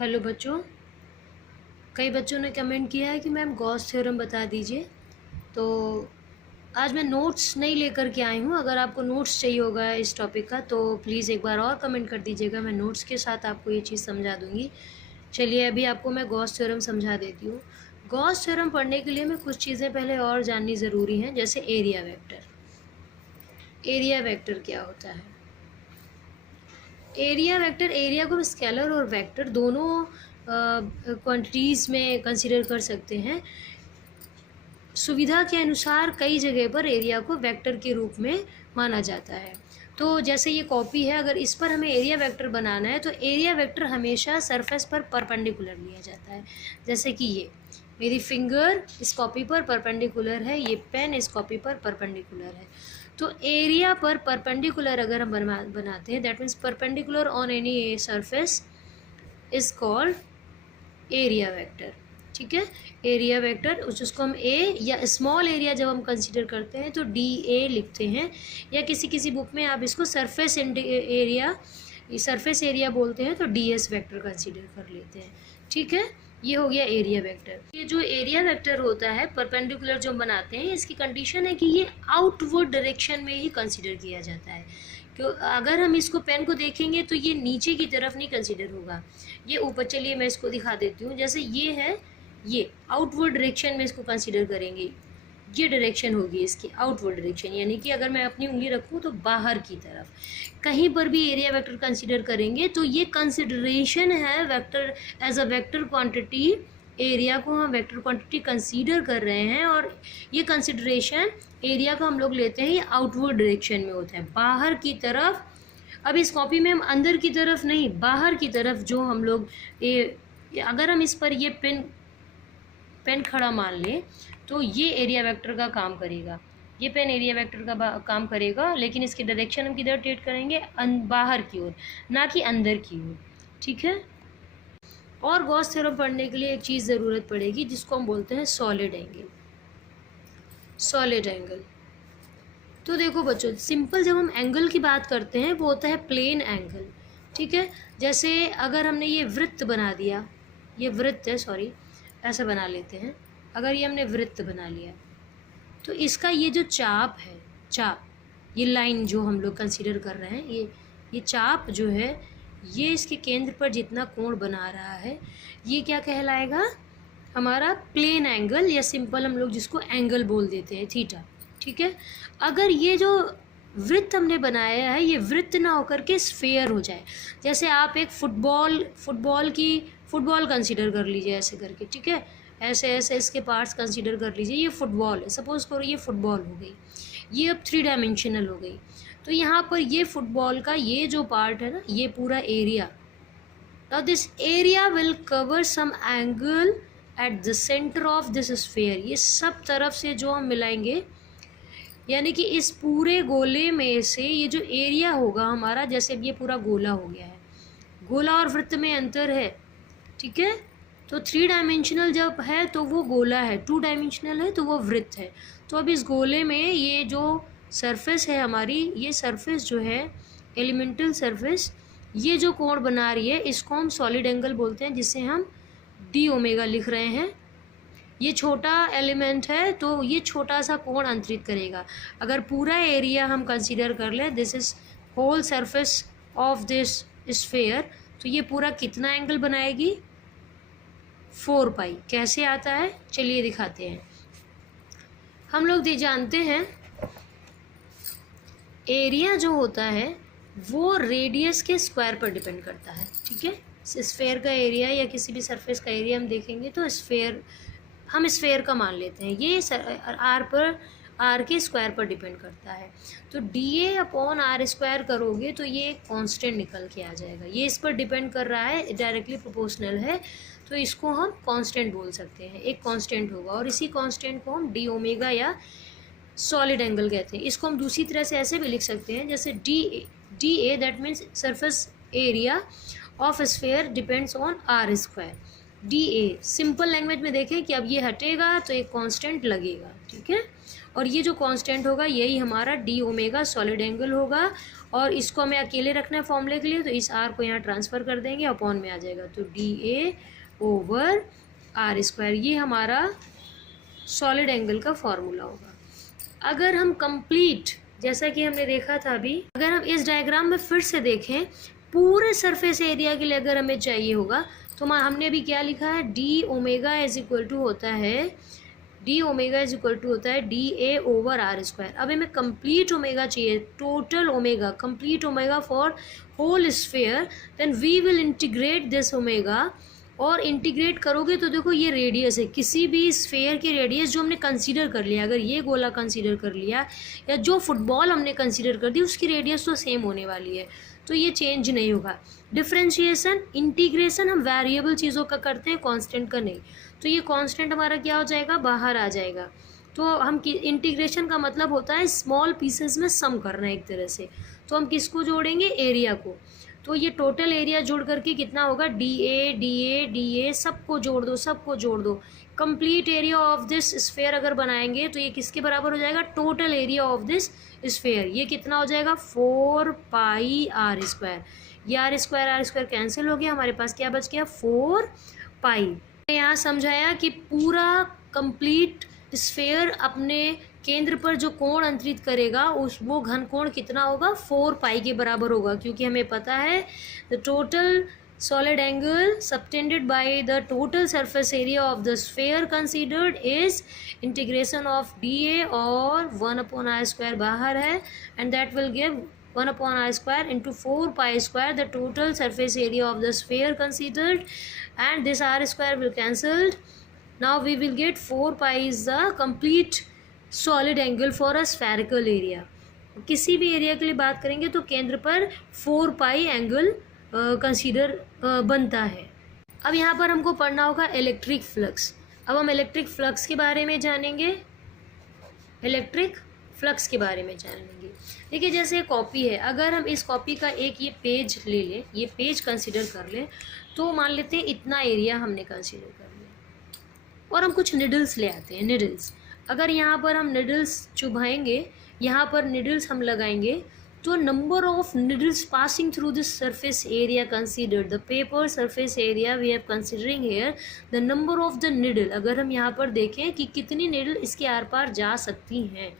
Hello बच्चों, कई बच्चों ने कमेंट किया है कि मैम गॉस थ्योरम बता दीजिए। तो आज मैं नोट्स नहीं लेकर के आई हूँ। अगर आपको नोट्स चाहिए होगा इस टॉपिक का तो प्लीज़ एक बार और कमेंट कर दीजिएगा, मैं नोट्स के साथ आपको ये चीज़ समझा दूँगी। चलिए अभी आपको मैं गॉस थ्योरम समझा देती हूँ। गॉस थ्योरम पढ़ने के लिए हमें कुछ चीज़ें पहले और जाननी ज़रूरी हैं, जैसे एरिया वेक्टर। एरिया वेक्टर क्या होता है? एरिया वेक्टर, एरिया को हम स्केलर और वेक्टर दोनों क्वांटिटीज़ में कंसिडर कर सकते हैं। सुविधा के अनुसार कई जगह पर एरिया को वेक्टर के रूप में माना जाता है। तो जैसे ये कॉपी है, अगर इस पर हमें एरिया वेक्टर बनाना है तो एरिया वेक्टर हमेशा सरफेस पर परपेंडिकुलर लिया जाता है। जैसे कि ये मेरी फिंगर इस कॉपी पर परपेंडिकुलर है, ये पेन इस कॉपी पर परपेंडिकुलर है। तो एरिया पर परपेंडिकुलर अगर हम बनाते हैं, that means perpendicular on any surface is called area vector. ठीक है, एरिया वेक्टर उसको हम ए या स्मॉल एरिया जब हम कंसीडर करते हैं तो डी ए लिखते हैं, या किसी किसी बुक में आप इसको सरफेस एरिया बोलते हैं तो डी एस वेक्टर कंसीडर कर लेते हैं। ठीक है, ये हो गया एरिया वेक्टर। ये जो एरिया वेक्टर होता है परपेंडिकुलर जो बनाते हैं, इसकी कंडीशन है कि ये आउटवर्ड डायरेक्शन में ही कंसीडर किया जाता है। क्यों? अगर हम इसको पेन को देखेंगे तो ये नीचे की तरफ नहीं कंसीडर होगा, ये ऊपर। चलिए मैं इसको दिखा देती हूँ। जैसे ये है, ये आउटवर्ड डायरेक्शन में इसको कंसीडर करेंगे, ये डायरेक्शन होगी इसकी आउटवर्ड डायरेक्शन, यानी कि अगर मैं अपनी उंगली रखूँ तो बाहर की तरफ कहीं पर भी एरिया वेक्टर कंसीडर करेंगे तो ये कंसिडरेशन है vector as a vector quantity. Area को हम वेक्टर क्वांटिटी कंसीडर कर रहे हैं और ये कंसिडरेशन एरिया को हम लोग लेते हैं, ये आउटवर्ड डायरेक्शन में होता है, बाहर की तरफ। अब इस कॉपी में हम अंदर की तरफ नहीं, बाहर की तरफ जो हम लोग अगर हम इस पर ये पेन खड़ा मान लें तो ये एरिया वेक्टर का काम करेगा, ये पेन एरिया वेक्टर का काम करेगा, लेकिन इसकी डायरेक्शन हम किधर ट्रीट करेंगे? बाहर की ओर, ना कि अंदर की ओर। ठीक है, और गॉस थ्योरम पढ़ने के लिए एक चीज़ ज़रूरत पड़ेगी जिसको हम बोलते हैं सॉलिड एंगल। सॉलिड एंगल, तो देखो बच्चों, सिंपल जब हम एंगल की बात करते हैं वो होता है प्लेन एंगल। ठीक है, जैसे अगर हमने ये वृत्त बना दिया, ये वृत्त है, सॉरी ऐसा बना लेते हैं। अगर ये हमने वृत्त बना लिया तो इसका ये जो चाप है, चाप, ये लाइन जो हम लोग कंसीडर कर रहे हैं, ये चाप जो है, ये इसके केंद्र पर जितना कोण बना रहा है ये क्या कहलाएगा? हमारा प्लेन एंगल, या सिंपल हम लोग जिसको एंगल बोल देते हैं, थीटा। ठीक है, अगर ये जो वृत्त हमने बनाया है ये वृत्त ना होकर के स्फेयर हो जाए, जैसे आप एक फुटबॉल कंसीडर कर लीजिए ऐसे करके। ठीक है, ऐसे ऐसे इसके पार्ट्स कंसीडर कर लीजिए, ये फुटबॉल है, सपोज करो ये फुटबॉल हो गई, ये अब 3 डायमेंशनल हो गई। तो यहाँ पर ये फुटबॉल का ये जो पार्ट है ना, ये पूरा area, now this area will cover some angle at the centre of this sphere. ये सब तरफ से जो हम मिलाएंगे, यानी कि इस पूरे गोले में से ये जो एरिया होगा हमारा, जैसे अब ये पूरा गोला हो गया है, गोला और वृत्त में अंतर है। ठीक है, तो 3 डायमेंशनल जब है तो वो गोला है, 2 डायमेंशनल है तो वो वृत्त है। तो अब इस गोले में ये जो सरफेस है हमारी, ये सरफेस जो है एलिमेंटल सरफेस, ये जो कोण बना रही है इसको हम सॉलिड एंगल बोलते हैं, जिसे हम डी ओमेगा लिख रहे हैं। ये छोटा एलिमेंट है तो ये छोटा सा कोण अंतरित करेगा। अगर पूरा एरिया हम कंसीडर कर लें, this is whole surface of this sphere, तो ये पूरा कितना एंगल बनाएगी? 4 पाई। कैसे आता है चलिए दिखाते हैं। हम लोग ये जानते हैं एरिया जो होता है वो रेडियस के स्क्वायर पर डिपेंड करता है। ठीक है, स्फेयर का एरिया या किसी भी सरफेस का एरिया हम देखेंगे तो हम स्फेयर का मान लेते हैं, ये आर के स्क्वायर पर डिपेंड करता है। तो D A upon R square करोगे तो ये एक कांस्टेंट निकल के आ जाएगा, ये इस पर डिपेंड कर रहा है, डायरेक्टली प्रोपोर्शनल है, तो इसको हम कांस्टेंट बोल सकते हैं, एक कांस्टेंट होगा, और इसी कांस्टेंट को हम डी ओमेगा या सॉलिड एंगल कहते हैं। इसको हम दूसरी तरह से ऐसे भी लिख सकते हैं, जैसे D A that means surface area of sphere depends on R square. D A simple language में देखें कि अब ये हटेगा तो एक कांस्टेंट लगेगा। ठीक है, और ये जो कांस्टेंट होगा यही हमारा डी ओमेगा सॉलिड एंगल होगा, और इसको हमें अकेले रखना है फॉर्मूले के लिए, तो इस आर को यहाँ ट्रांसफ़र कर देंगे, अपॉन में आ जाएगा, तो D A over R square, ये हमारा सॉलिड एंगल का फॉर्मूला होगा। अगर हम कंप्लीट, जैसा कि हमने देखा था अभी, अगर हम इस डायग्राम में फिर से देखें, पूरे सरफेस एरिया के लिए अगर हमें चाहिए होगा तो हमने अभी क्या लिखा है, D omega is equal to होता है, D omega is equal to होता है D A over R square. अब हमें कंप्लीट ओमेगा चाहिए, total omega, complete omega for whole sphere, then we will integrate this omega, और इंटीग्रेट करोगे तो देखो ये रेडियस है, किसी भी स्फेयर की रेडियस जो हमने कंसीडर कर लिया, अगर ये गोला कंसीडर कर लिया या जो फुटबॉल हमने कंसीडर कर दी, उसकी रेडियस तो सेम होने वाली है, तो ये चेंज नहीं होगा। डिफ्रेंशिएशन, इंटीग्रेशन हम वेरिएबल चीज़ों का करते हैं, कांस्टेंट का नहीं, तो ये कांस्टेंट हमारा क्या हो जाएगा, बाहर आ जाएगा। तो हम इंटीग्रेशन का मतलब होता है स्मॉल पीसेस में सम करना एक तरह से, तो हम किसको जोड़ेंगे, एरिया को, तो ये टोटल एरिया जोड़ करके कितना होगा, डी ए सबको जोड़ दो, सबको जोड़ दो, complete area of this sphere अगर बनाएंगे तो ये किसके बराबर हो जाएगा, total area of this sphere, ये कितना हो जाएगा, 4 पाई आर स्क्वायर, ये आर स्क्वायर कैंसिल हो गया, हमारे पास क्या बच गया, 4 पाई। यहाँ समझाया कि पूरा कंप्लीट स्फेयर अपने केंद्र पर जो कोण अंतरित करेगा वो घन कोण कितना होगा, 4 पाई के बराबर होगा, क्योंकि हमें पता है the total solid angle subtended by the total surface area of the sphere considered is integration of dA और 1 upon I square बाहर है, and that will give 1 upon I square into 4 pi square the total surface area of the sphere considered, and this R square will cancelled. Now we will get 4 pi is the complete solid angle for a spherical area. किसी भी area के लिए बात करेंगे तो केंद्र पर 4 पाई angle consider बनता है। अब यहाँ पर हमको पढ़ना होगा इलेक्ट्रिक फ्लक्स। अब हम इलेक्ट्रिक फ्लक्स के बारे में जानेंगे, इलेक्ट्रिक फ्लक्स के बारे में जानेंगे। देखिए जैसे कॉपी है, अगर हम इस कॉपी का एक ये पेज ले लें, ये पेज कंसीडर कर लें, तो मान लेते हैं इतना एरिया हमने कंसीडर कर लिया, और हम कुछ निडल्स ले आते हैं, निडल्स। अगर यहाँ पर हम निडल्स चुभाएंगे, यहाँ पर निडल्स हम लगाएंगे, तो number of needles passing through this surface area considered, the paper surface area we have considering here, the number of the needle, अगर हम यहाँ पर देखें कि कितनी निडल इसके आर पार जा सकती हैं,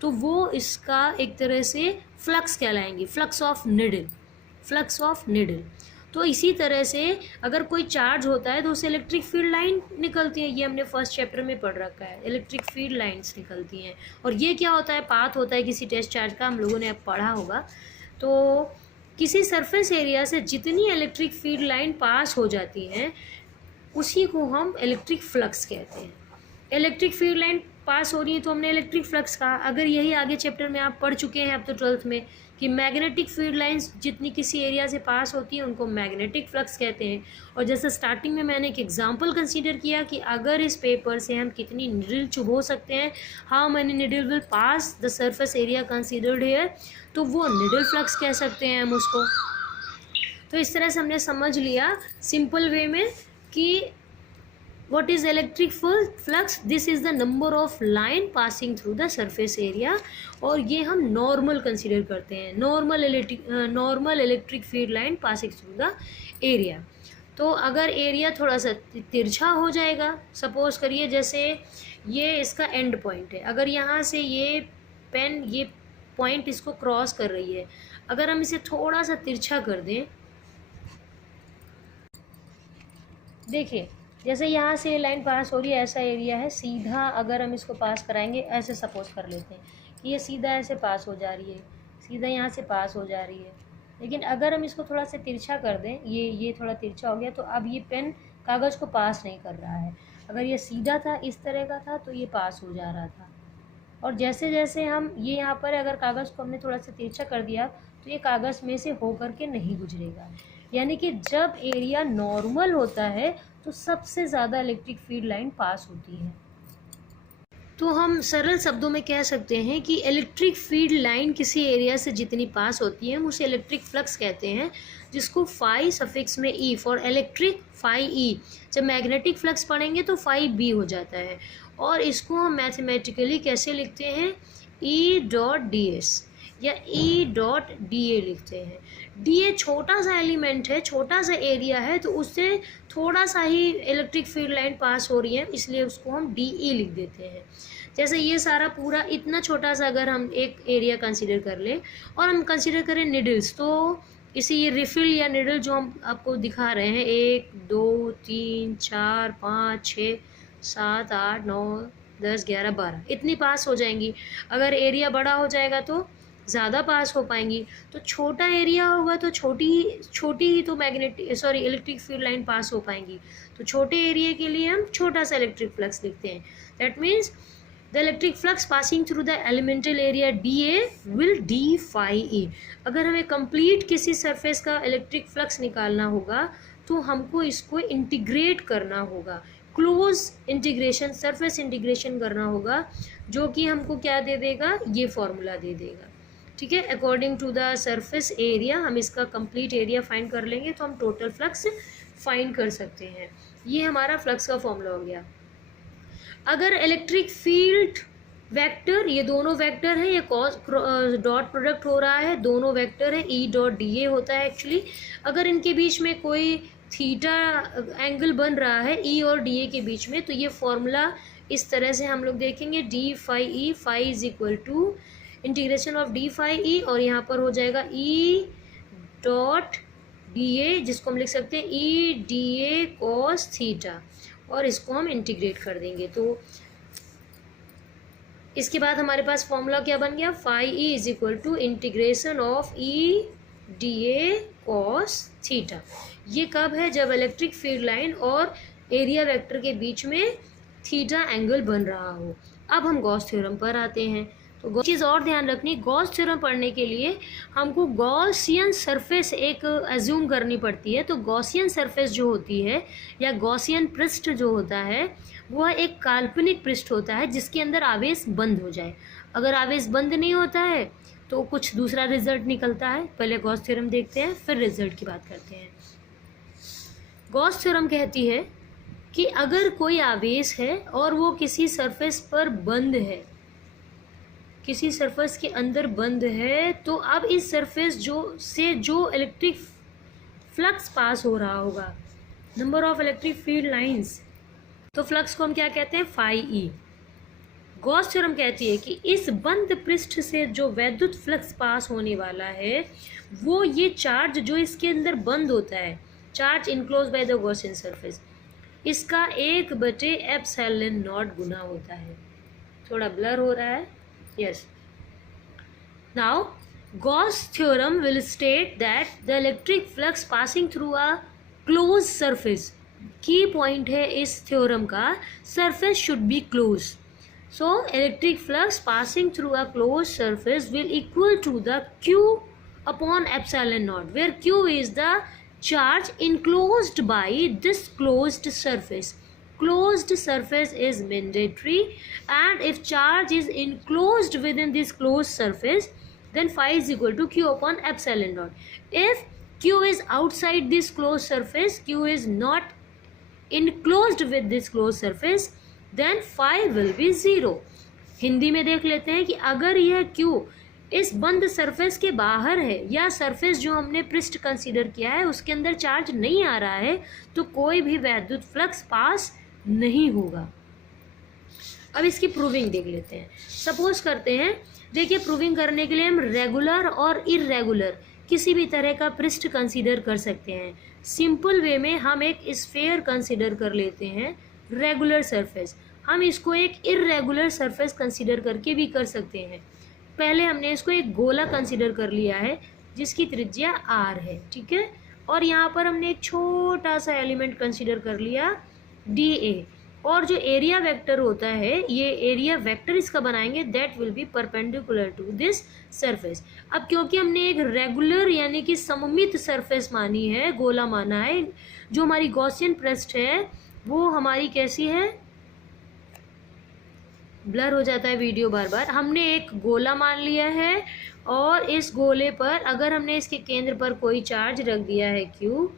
तो वो इसका एक तरह से फ्लक्स कहलाएंगे, flux of needle, flux of needle. तो इसी तरह से अगर कोई चार्ज होता है तो उससे इलेक्ट्रिक फील्ड लाइन निकलती है, ये हमने फर्स्ट चैप्टर में पढ़ रखा है, इलेक्ट्रिक फील्ड लाइंस निकलती हैं। और ये क्या होता है, पाथ होता है किसी टेस्ट चार्ज का, हम लोगों ने अब पढ़ा होगा। तो किसी सरफेस एरिया से जितनी इलेक्ट्रिक फील्ड लाइन पास हो जाती हैं उसी को हम इलेक्ट्रिक फ्लक्स कहते हैं। इलेक्ट्रिक फील्ड लाइन पास हो रही है तो हमने इलेक्ट्रिक फ्लक्स कहा। अगर यही आगे चैप्टर में आप पढ़ चुके हैं अब तो 12th में, कि मैग्नेटिक फील्ड लाइंस जितनी किसी एरिया से पास होती हैं उनको मैग्नेटिक फ्लक्स कहते हैं। और जैसे स्टार्टिंग में मैंने एक एग्जांपल कंसीडर किया कि अगर इस पेपर से हम कितनी निडल चुभो सकते हैं, how many needle will pass the surface area considered here, तो वो निडल फ्लक्स कह सकते हैं हम उसको। तो इस तरह से हमने समझ लिया सिंपल वे में कि what is electric flux, this is the number of line passing through the surface area, और ये हम नॉर्मल कंसीडर करते हैं, normal electric field line passing through the area. तो अगर एरिया थोड़ा सा तिरछा हो जाएगा, सपोज करिए जैसे ये इसका एंड पॉइंट है, अगर यहाँ से ये पेन ये पॉइंट इसको क्रॉस कर रही है, अगर हम इसे थोड़ा सा तिरछा कर दें, देखिए जैसे यहाँ से लाइन पास हो रही है, ऐसा एरिया है, सीधा अगर हम इसको पास कराएंगे, ऐसे सपोज कर लेते हैं कि ये सीधा ऐसे पास हो जा रही है, सीधा यहाँ से पास हो जा रही है। लेकिन अगर हम इसको थोड़ा सा तिरछा कर दें, ये थोड़ा तिरछा हो गया, तो अब ये पेन कागज़ को पास नहीं कर रहा है। अगर ये सीधा था, इस तरह का था, तो ये पास हो जा रहा था। और जैसे जैसे हम ये यहाँ पर अगर कागज़ को हमने थोड़ा सा तिरछा कर दिया, तो ये कागज़ में से हो कर के नहीं गुजरेगा। यानी कि जब एरिया नॉर्मल होता है तो सबसे ज़्यादा इलेक्ट्रिक फील्ड लाइन पास होती है। तो हम सरल शब्दों में कह सकते हैं कि इलेक्ट्रिक फील्ड लाइन किसी एरिया से जितनी पास होती है हम उसे इलेक्ट्रिक फ्लक्स कहते हैं, जिसको फाई सफिक्स में E for electric phi E. जब मैग्नेटिक फ्लक्स पढ़ेंगे तो फाई बी हो जाता है। और इसको हम मैथमेटिकली कैसे लिखते हैं, ई डॉट डी एस या ई डॉट डी ए लिखते हैं। डी ए छोटा सा एलिमेंट है, छोटा सा एरिया है, तो उससे थोड़ा सा ही इलेक्ट्रिक फील्ड लाइन पास हो रही है, इसलिए उसको हम डी ई लिख देते हैं। जैसे ये सारा पूरा इतना छोटा सा अगर हम एक एरिया कंसीडर कर लें और हम कंसीडर करें निडल्स, तो इसी ये रिफिल या निडल जो हम आपको दिखा रहे हैं 1 2 3 4 5 6 7 8 9 10 11 12 इतनी पास हो जाएंगी। अगर एरिया बड़ा हो जाएगा तो ज़्यादा पास हो पाएंगी। तो छोटा एरिया होगा तो छोटी ही तो इलेक्ट्रिक फील्ड लाइन पास हो पाएंगी। तो छोटे एरिया के लिए हम छोटा सा इलेक्ट्रिक फ्लक्स लिखते हैं। That means the electric flux passing through the elemental area D A will D phi E. अगर हमें कंप्लीट किसी सरफेस का इलेक्ट्रिक फ्लक्स निकालना होगा तो हमको इसको इंटीग्रेट करना होगा, क्लोज इंटीग्रेशन, सरफेस इंटीग्रेशन करना होगा, जो कि हमको क्या दे देगा, ये फॉर्मूला दे देगा। ठीक है, according to the surface area हम इसका कंप्लीट एरिया फाइंड कर लेंगे तो हम टोटल फ्लक्स फाइंड कर सकते हैं। ये हमारा फ्लक्स का फॉर्मूला हो गया। अगर इलेक्ट्रिक फील्ड वेक्टर, ये दोनों वेक्टर है, ये डॉट प्रोडक्ट हो रहा है, दोनों वेक्टर है, ई डॉट डी ए होता है एक्चुअली। अगर इनके बीच में कोई थीटा एंगल बन रहा है ई और डी ए के बीच में, तो ये फॉर्मूला इस तरह से हम लोग देखेंगे, D phi E, phi is equal to integration of D phi E, और यहाँ पर हो जाएगा ई डॉट डी ए, जिसको हम लिख सकते हैं ई डी ए कॉस थीटा, और इसको हम इंटीग्रेट कर देंगे। तो इसके बाद हमारे पास फॉर्मूला क्या बन गया, phi E is equal to integration of E D A cos theta. ये कब है, जब इलेक्ट्रिक फील्ड लाइन और एरिया वेक्टर के बीच में थीटा एंगल बन रहा हो। अब हम गॉस थ्योरम पर आते हैं। तो चीज़ और ध्यान रखनी, गॉस थ्योरम पढ़ने के लिए हमको गॉसियन सरफेस एक एज्यूम करनी पड़ती है। तो गॉसियन सरफेस जो होती है या गॉसियन पृष्ठ जो होता है वह एक काल्पनिक पृष्ठ होता है जिसके अंदर आवेश बंद हो जाए। अगर आवेश बंद नहीं होता है तो कुछ दूसरा रिजल्ट निकलता है। पहले गॉस थ्योरम देखते हैं, फिर रिजल्ट की बात करते हैं। गॉस थ्योरम कहती है कि अगर कोई आवेश है और वो किसी सरफेस पर बंद है, किसी सरफेस के अंदर बंद है, तो अब इस सरफेस जो इलेक्ट्रिक फ्लक्स पास हो रहा होगा, number of electric field lines, तो फ्लक्स को हम क्या कहते हैं, फाई ई। गॉस थ्योरम कहती है कि इस बंद पृष्ठ से जो वैद्युत फ्लक्स पास होने वाला है वो ये चार्ज जो इसके अंदर बंद होता है, charge enclose by the Gaussian surface, इसका 1/ε0 गुना होता है। थोड़ा ब्लर हो रहा है, yes. Now Gauss theorem will state that the electric flux passing through a closed surface, key point है इस theorem का, surface should be closed. So electric flux passing through a closed surface will equal to the Q upon ε0, where Q is the charge enclosed by this closed surface. Closed surface is mandatory, and if charge is enclosed within this closed surface, then phi is equal to Q upon ε0. If Q is outside this closed surface, Q is not enclosed with this closed surface, then phi will be 0. Hindi में देख लेते हैं कि अगर यह Q इस बंद surface के बाहर है या सरफेस जो हमने पृष्ठ कंसीडर किया है उसके अंदर चार्ज नहीं आ रहा है, तो कोई भी वैद्युत फ्लक्स पास नहीं होगा। अब इसकी प्रूविंग देख लेते हैं। सपोज करते हैं, देखिए प्रूविंग करने के लिए हम रेगुलर और इरेगुलर किसी भी तरह का पृष्ठ कंसीडर कर सकते हैं। सिंपल वे में हम एक स्फीयर कंसीडर कर लेते हैं, रेगुलर सरफेस। हम इसको एक इरेगुलर सरफेस कंसीडर करके भी कर सकते हैं। पहले हमने इसको एक गोला कंसीडर कर लिया है जिसकी त्रिज्या r है, ठीक है, और यहाँ पर हमने एक छोटा सा एलिमेंट कंसीडर कर लिया dA, और जो एरिया वेक्टर होता है, ये एरिया वेक्टर इसका बनाएंगे, that will be perpendicular to this surface. अब क्योंकि हमने एक रेगुलर यानी कि सममित सरफेस मानी है, गोला माना है, जो हमारी गॉसियन पृष्ठ है वो हमारी कैसी है, ब्लर हो जाता है वीडियो बार बार। हमने एक गोला मान लिया है और इस गोले पर अगर हमने इसके केंद्र पर कोई चार्ज रख दिया है Q,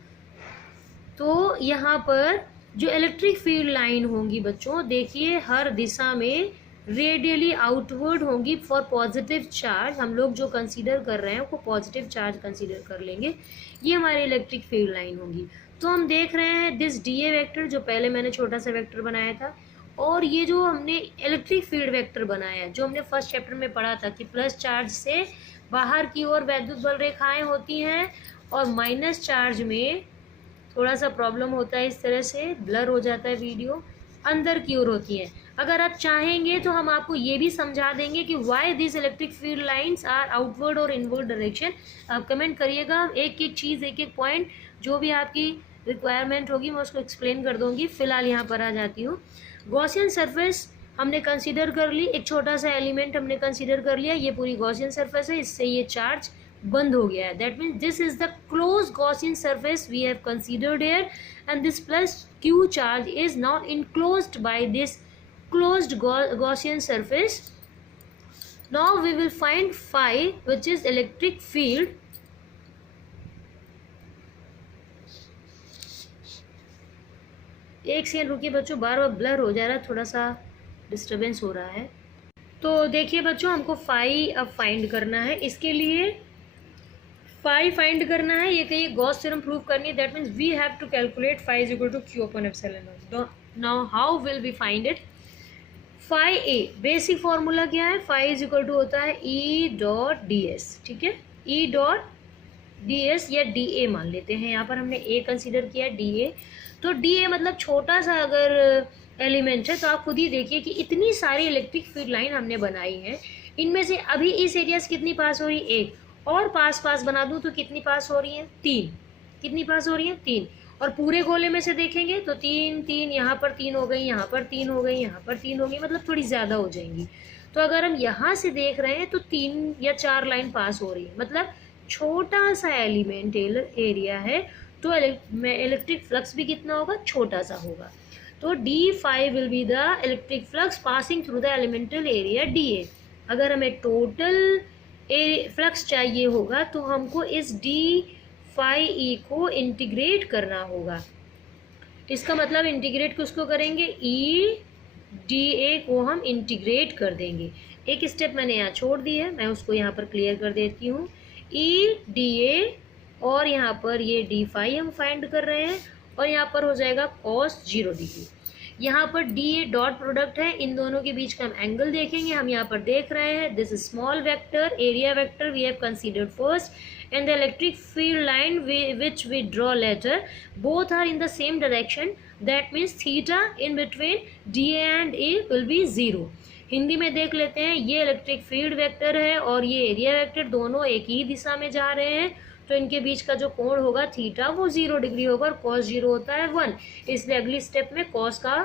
तो यहाँ पर जो इलेक्ट्रिक फील्ड लाइन होंगी बच्चों, देखिए हर दिशा में रेडियली आउटवर्ड होंगी फॉर पॉजिटिव चार्ज। हम लोग जो कंसीडर कर रहे हैं वो पॉजिटिव चार्ज कंसीडर कर लेंगे, ये हमारी इलेक्ट्रिक फील्ड लाइन होंगी। तो हम देख रहे हैं दिस डी ए वेक्टर, जो पहले मैंने छोटा सा वेक्टर बनाया था, और ये जो हमने इलेक्ट्रिक फील्ड वेक्टर बनाया है, जो हमने फर्स्ट चैप्टर में पढ़ा था कि प्लस चार्ज से बाहर की ओर वैद्युत बल रेखाएं होती हैं और माइनस चार्ज में थोड़ा सा प्रॉब्लम होता है, इस तरह से ब्लर हो जाता है वीडियो, अंदर की ओर होती है। अगर आप चाहेंगे तो हम आपको ये भी समझा देंगे कि why this electric field lines are outward और इनवर्ड डायरेक्शन। आप कमेंट करिएगा, एक एक चीज़, एक एक पॉइंट, जो भी आपकी रिक्वायरमेंट होगी मैं उसको एक्सप्लेन कर दूंगी। फिलहाल यहाँ पर आ जाती हूँ। गॉसियन सरफेस हमने कंसीडर कर ली, एक छोटा सा एलिमेंट हमने कंसीडर कर लिया, ये पूरी गॉसियन सरफेस है, इससे ये चार्ज बंद हो गया है। That means this is the close Gaussian surface we have considered here, and this plus Q charge is now enclosed by this closed Gaussian surface. Now we will find phi, which is electric field. एक second रुकिए बच्चों, बार बार blur हो जा रहा है, थोड़ा सा disturbance हो रहा है। तो देखिए बच्चों, हमको फाई अब फाइंड करना है। इसके लिए फाई फाइंड करना है, ये कहीं गॉस थ्योरम प्रूव करनी है। That means we have to calculate phi is equal to Q upon epsilon naught. Now how will we find it? Phi a basic formula क्या है? फाई इज इक्वल टू होता है E dot D S, ठीक है, E dot D S या D A मान लेते हैं। यहाँ पर हमने ए कंसीडर किया, डी ए। तो डी ए मतलब छोटा सा अगर एलिमेंट है, तो आप खुद ही देखिए कि इतनी सारी इलेक्ट्रिक फील्ड लाइन हमने बनाई है, इनमें से अभी इस एरिया से कितनी पास हो रही है? एक। और पास पास बना दूं तो कितनी पास हो रही है? 3। कितनी पास हो रही है? 3। और पूरे गोले में से देखेंगे तो 3 3, यहाँ पर 3 हो गई, यहाँ पर 3 हो गई, यहाँ पर 3 हो गई, मतलब थोड़ी ज़्यादा हो जाएंगी। तो अगर हम यहाँ से देख रहे हैं तो 3 या 4 लाइन पास हो रही है, मतलब छोटा सा एलिमेंट एरिया है, तो इलेक्ट्रिक फ्लक्स भी कितना होगा? छोटा सा होगा। तो d5 will be the electric flux passing through the elemental area dA। अगर हमें टोटल फ्लक्स चाहिए होगा तो हमको इस d5e को इंटीग्रेट करना होगा। इसका मतलब इंटीग्रेट किसको करेंगे? e dA को हम इंटीग्रेट कर देंगे। एक स्टेप मैंने यहाँ छोड़ दी है, मैं उसको यहाँ पर क्लियर कर देती हूँ। e dA और यहाँ पर ये d5 हम फाइंड कर रहे हैं, और यहाँ पर हो जाएगा cos 0 डिग्री। यहाँ पर dA डॉट प्रोडक्ट है, इन दोनों के बीच का हम एंगल देखेंगे। हम यहाँ पर देख रहे हैं this small vector, area vector we have considered first, and the electric field line which we draw later, both are in the same direction. That means theta in between dA and A will be 0। Hindi में देख लेते हैं, ये electric field vector है और ये area vector, दोनों एक ही दिशा में जा रहे हैं, तो इनके बीच का जो कोण होगा थीटा वो 0 डिग्री होगा, और cos 0 होता है 1, इसलिए अगली स्टेप में cos का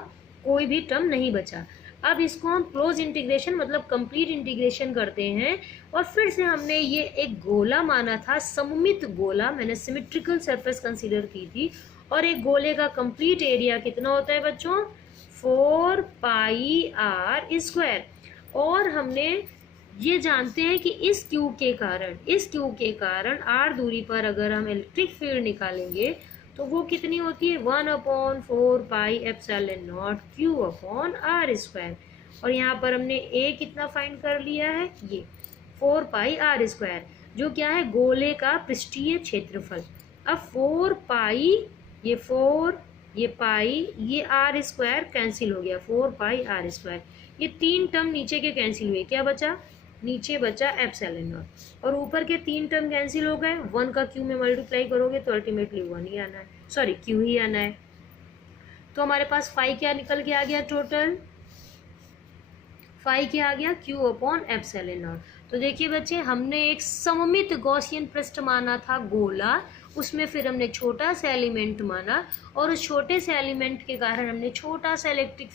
कोई भी टर्म नहीं बचा। अब इसको हम क्लोज इंटीग्रेशन मतलब कंप्लीट इंटीग्रेशन करते हैं, और फिर से हमने ये एक गोला माना था, सममित गोला, मैंने सिमेट्रिकल सरफेस कंसीडर की थी, और एक गोले का कंप्लीट एरिया कितना होता है बच्चों? 4 पाई r स्क्वायर। और हमने ये जानते हैं कि इस Q के कारण r दूरी पर अगर हम इलेक्ट्रिक फील्ड निकालेंगे तो वो कितनी होती है? 1/4 pi epsilon not Q upon r square. और यहाँ पर हमने A कितना फाइंड कर लिया है? ये 4 पाई r स्क्वायर, जो क्या है? गोले का पृष्ठीय क्षेत्रफल। अब 4 पाई, ये 4, ये पाई, ये r स्क्वायर कैंसिल हो गया, 4 पाई r स्क्वायर। ये 3 टर्म नीचे के कैंसिल हुए, क्या बचा? नीचे बचा एप्सिलॉन नॉट, और ऊपर के 3 टर्म कैंसिल हो गए। 1 का Q में मल्टीप्लाई करोगे तो अल्टीमेटली 1 ही आना है, सॉरी Q ही आना है। तो हमारे पास फाई क्या निकल के आ गया? टोटल फाई क्या आ गया? Q upon epsilon not. तो देखिए बच्चे, हमने एक सममित गॉसियन पृष्ठ माना था गोला, उसमें फिर हमने छोटा सा एलिमेंट माना, और उस छोटे से एलिमेंट के कारण हमने छोटा सा इलेक्ट्रिक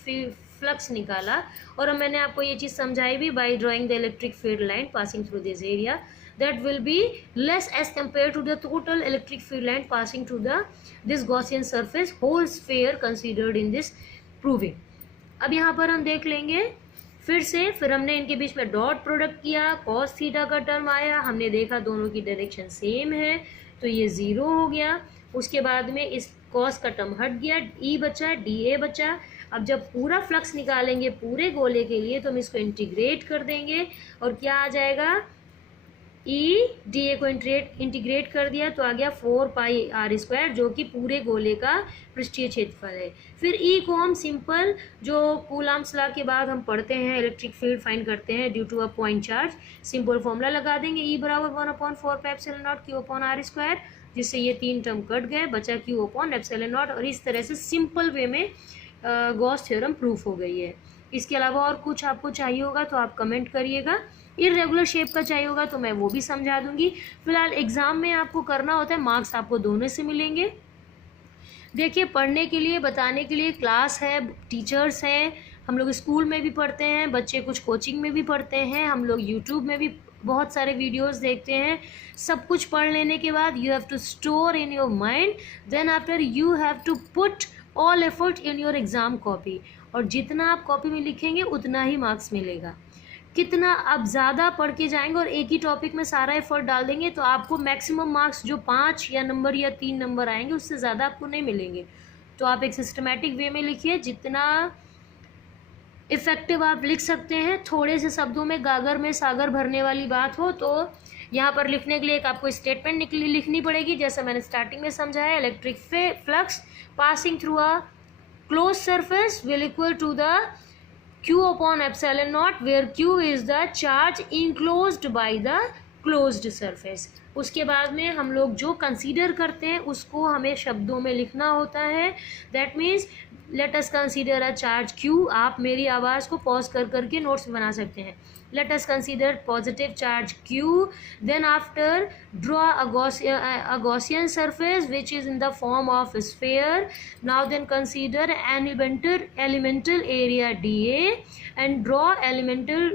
फ्लक्स निकाला। और मैंने आपको ये चीज़ समझाई भी, by drawing the electric field line passing through this area that will be less as compared to the total electric field line passing through this Gaussian surface whole sphere considered in this proving। अब यहाँ पर हम देख लेंगे फिर हमने इनके बीच में डॉट प्रोडक्ट किया, cos थीटा का टर्म आया, हमने देखा दोनों की डायरेक्शन सेम है, तो ये 0 हो गया। उसके बाद में इस कॉस का टर्म हट गया, ई बचा, डी ए बचा। अब जब पूरा फ्लक्स निकालेंगे पूरे गोले के लिए तो हम इसको इंटीग्रेट कर देंगे और क्या आ जाएगा, ई डी ए को इंटीग्रेट कर दिया तो आ गया 4 पाई आर स्क्वायर, जो कि पूरे गोले का पृष्ठीय क्षेत्रफल है। फिर ई को हम सिंपल जो कूलम्ब्स लॉ के बाद हम पढ़ते हैं, इलेक्ट्रिक फील्ड फाइंड करते हैं due to a point charge, simple formula लगा देंगे, ई बराबर 1/4πε0 क्यू अपॉन आर स्क्वायर, जिससे ये 3 टर्म कट गए, बचा क्यू अपॉन एप्सिलॉन नॉट। और इस तरह से सिंपल वे में गॉस थ्योरम प्रूफ हो गई है। इसके अलावा और कुछ आपको चाहिए होगा तो आप कमेंट करिएगा। इर्रेगुलर शेप का चाहिए होगा तो मैं वो भी समझा दूंगी। फिलहाल एग्जाम में आपको करना होता है, मार्क्स आपको दोनों से मिलेंगे। देखिए, पढ़ने के लिए, बताने के लिए क्लास है, टीचर्स हैं, हम लोग स्कूल में भी पढ़ते हैं, बच्चे कुछ कोचिंग में भी पढ़ते हैं, हम लोग यूट्यूब में भी बहुत सारे वीडियोस देखते हैं। सब कुछ पढ़ लेने के बाद you have to store in your mind, then after you have to put all effort in your exam copy. और जितना आप कॉपी में लिखेंगे उतना ही मार्क्स मिलेगा। कितना आप ज़्यादा पढ़ के जाएंगे और एक ही टॉपिक में सारा एफर्ट डाल देंगे तो आपको मैक्सिमम मार्क्स जो 5 या नंबर या 3 नंबर आएंगे उससे ज़्यादा आपको नहीं मिलेंगे। तो आप एक सिस्टमेटिक वे में लिखिए, जितना इफ़ेक्टिव आप लिख सकते हैं। थोड़े से शब्दों में गागर में सागर भरने वाली बात हो तो यहाँ पर लिखने के लिए एक आपको स्टेटमेंट लिखनी पड़ेगी, जैसे मैंने स्टार्टिंग में समझाया। Electric flux passing through a close surface will equal to the Q upon epsilon naught, where Q is the charge enclosed by the closed surface। उसके बाद में हम लोग जो कंसीडर करते हैं उसको हमें शब्दों में लिखना होता है। That means let us consider a charge Q। आप मेरी आवाज़ को पॉज कर करके नोट्स बना सकते हैं। Let us consider positive charge Q. Then after draw a Gaussian surface which is in the form of a sphere. Now then consider an elemental area dA and draw elemental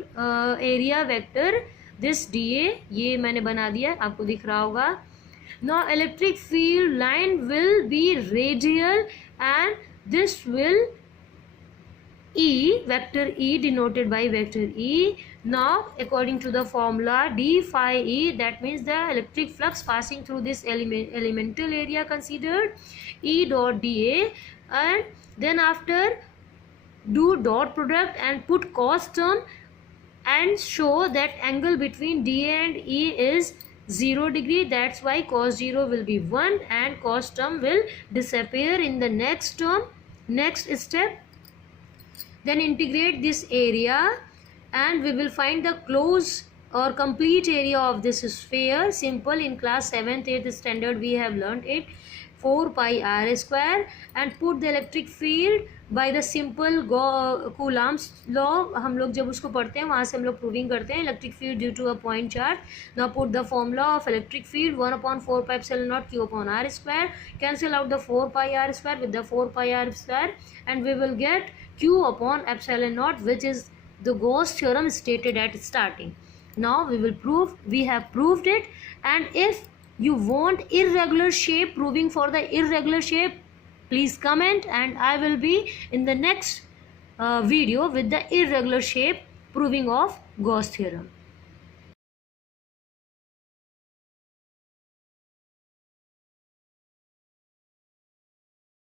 area vector this dA। ये मैंने बना दिया, आपको दिख रहा होगा। Now electric field line will be radial and this will E, vector E denoted by vector E. Now according to the formula d phi E, that means the electric flux passing through this elemental area considered E dot dA, and then after do dot product and put cos term and show that angle between dA and E is 0 degree. That's why cos 0 will be 1 and cos term will disappear in the next term. Next step, then integrate this area and we will find the close or complete area of this sphere. Simple, in class 7th 8th standard we have learned it, 4 pi r square, and put the electric field by the simple Coulomb's law। हम लोग जब उसको पढ़ते हैं वहाँ से हम लोग प्रूविंग करते हैं electric field due to a point charge. Now put the formula of electric field 1/4πε0 Q upon r square, cancel out the 4 pi r square with the 4 pi r square and we will get Q upon epsilon naught, which is the Gauss theorem stated at starting. Now we have proved it, and if you want irregular shape, proving for the irregular shape, please comment and I will be in the next video with the irregular shape proving of Gauss theorem.